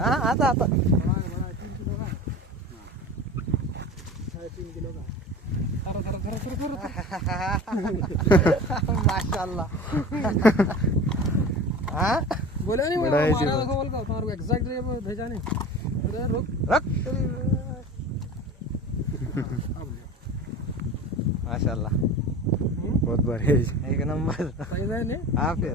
हाँ आता आता। बड़ा है, 3 किलो का, 3.5 किलो का। माशाल्लाह। हाँ बोला नहीं बड़ा है जी मारा वो। देखो बोल का तुम्हारे एग्जैक्ट जगह पे भेजा नहीं। अरे रुक रख। अब ले। माशाल्लाह बहुत बढ़िया जी। एक नंबर। सही है नहीं हाँ फिर